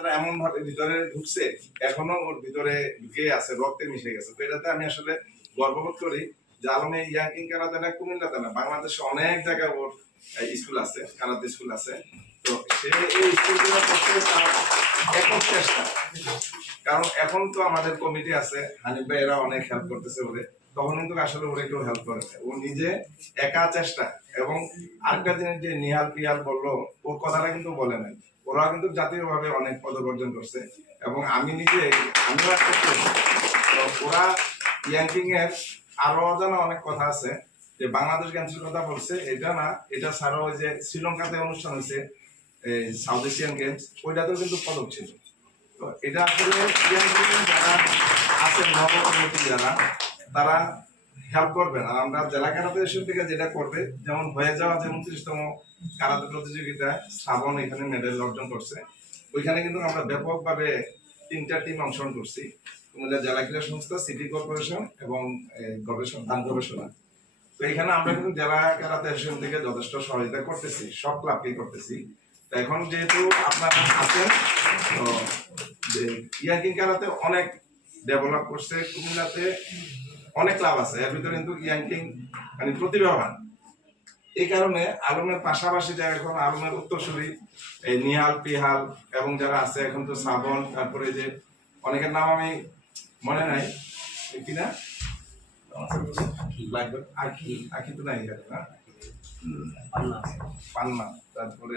কারাতেরা এমন ভাবে ভিতরে ঢুকছে, এখনও ওর ভিতরে ঢুকে আছে, রক্তে মিশে গেছে। তো এটাতে আমি আসলে গর্ববোধ করি যে আলমে ইয়াঙ্কিং কারাতেরা কুমিল্লাতে না বাংলাদেশে অনেক জায়গায় ওর স্কুল আছে কারাতে স্কুল আছে। তো সে এই স্কুলগুলো করতে তার চেষ্টা। কারণ এখন তো আমাদের কমিটি আছে, হানিফ ভাই এরা অনেক হেল্প করতেছে বলে তখন কিন্তু আসলে ওরা কেউ হেল্প করে ও নিজে একা চেষ্টা। এবং আরেকটা জিনিস যে নিহাল পিয়াল বলল, ওর কথাটা কিন্তু বলে নাই। ওরা কিন্তু জাতীয় ভাবে অনেক পদক অর্জন করছে। এবং আমি নিজে, আমিও ওরা ইয়াংকিং এর আরও অজানা অনেক কথা আছে যে বাংলাদেশ গেমসের কথা বলছে। এটা না, এটা ছাড়াও ওই যে শ্রীলঙ্কাতে অনুষ্ঠান হয়েছে সাউথ এশিয়ান গেমস ওইটাতেও কিন্তু পদক ছিল। তো এটা আসলে যারা আছেন নবকর্মী যারা, তারা হেল্প করবেন। আর আমরা জেলা এসব থেকে যেটা করবে, যেমন হয়ে যাওয়া যে উনত্রিশতম কারাতে প্রতিযোগিতায় শ্রাবণ, এখানে মেডেল অর্জন করছে। ওইখানে কিন্তু আমরা ব্যাপকভাবে তিনটা টিম অংশগ্রহণ করছি। কুমিল্লা জেলা ক্রীড়া সংস্থা সিটি কর্পোরেশন এবং গবেষণা ধান গবেষণা। তো এখানে আমরা কিন্তু জেলা এসব থেকে যথেষ্ট সহযোগিতা করতেছি, সব ক্লাবকেই করতেছি। তো এখন যেহেতু আপনারা আছেন, তো ইয়াকিং কারাতে অনেক ডেভেলপ করছে কুমিল্লাতে। অনেক ক্লাব আছে। এর ভিতরে কিন্তু ইয়াংকিং মানে প্রতিভাবান। এই কারণে আলমের পাশাপাশি যারা এখন আলমের উত্তরসূরি এই নিহাল পিহাল এবং যারা আছে এখন তো শ্রাবণ তারপরে যে অনেকের নাম আমি মনে নাই। এই কি না? আখি আখি তো নাই পান্না। তারপরে